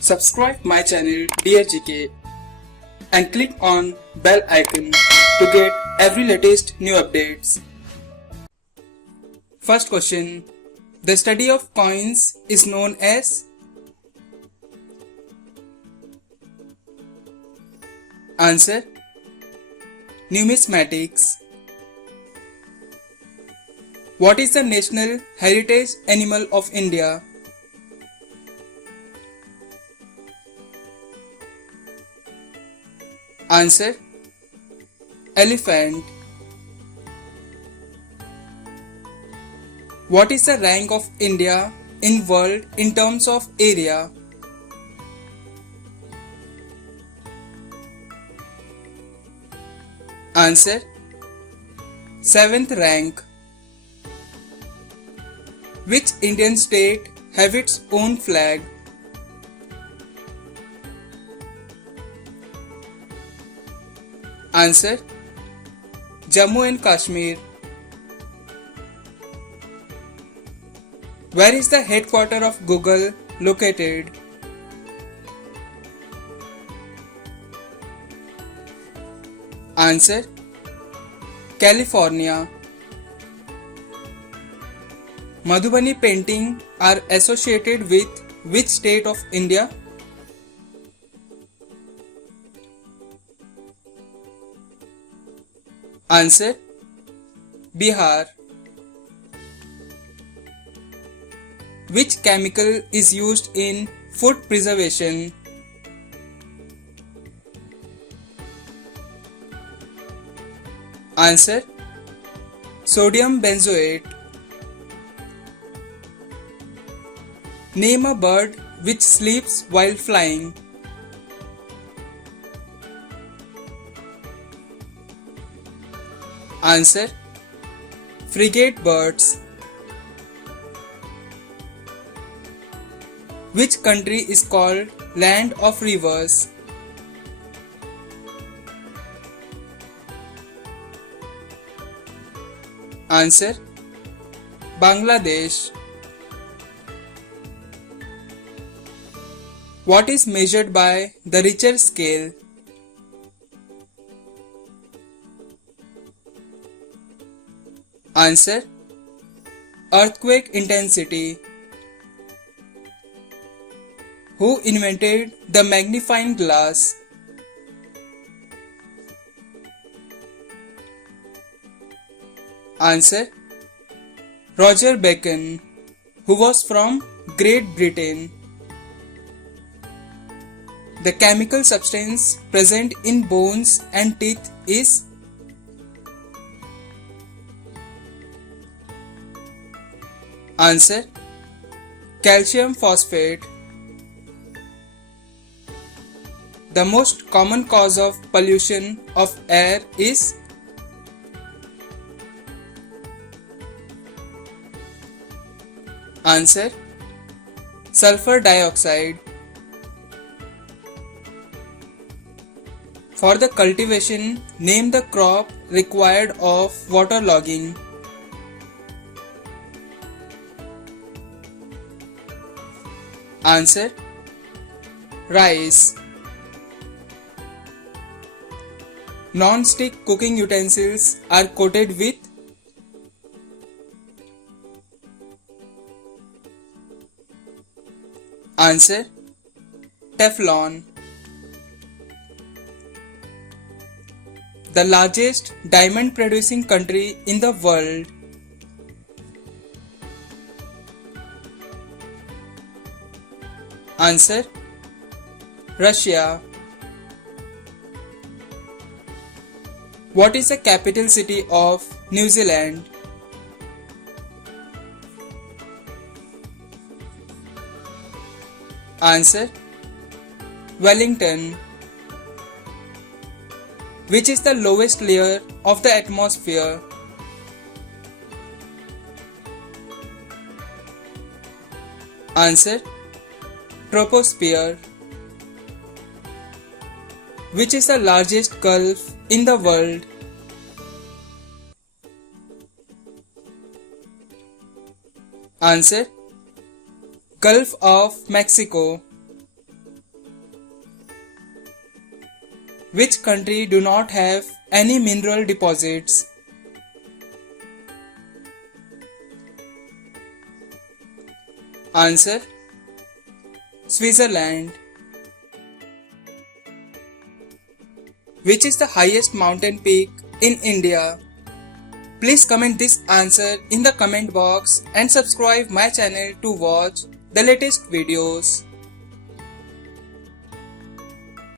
Subscribe my channel Dear GK and click on bell icon to get every latest new updates. First question. The study of coins is known as? Answer. Numismatics. What is the national heritage animal of India? Answer. Elephant. What is the rank of India in world in terms of area? Answer. 7th rank. Which Indian state have its own flag? Answer. Jammu and Kashmir. Where is the headquarters of Google located? Answer. California. Madhubani painting are associated with which state of India? Answer. Bihar. Which chemical is used in food preservation? Answer. Sodium benzoate. Name a bird which sleeps while flying. Answer. Frigate birds. Which country is called Land of Rivers? Answer. Bangladesh. What is measured by the Richter scale? Answer. Earthquake intensity. Who invented the magnifying glass? Answer. Roger Bacon, who was from Great Britain. The chemical substance present in bones and teeth is? Answer. Calcium phosphate. The most common cause of pollution of air is? Answer. Sulfur dioxide. For the cultivation, name the crop required of waterlogging. Answer. Rice. Non-stick cooking utensils are coated with? Answer. Teflon. The largest diamond producing country in the world? Answer. Russia. What is the capital city of New Zealand? Answer. Wellington. Which is the lowest layer of the atmosphere? Answer. Troposphere. Which is the largest gulf in the world? Answer. Gulf of Mexico. Which country do not have any mineral deposits? Answer: Switzerland. Which is the highest mountain peak in India? Please comment this answer in the comment box and subscribe my channel to watch the latest videos.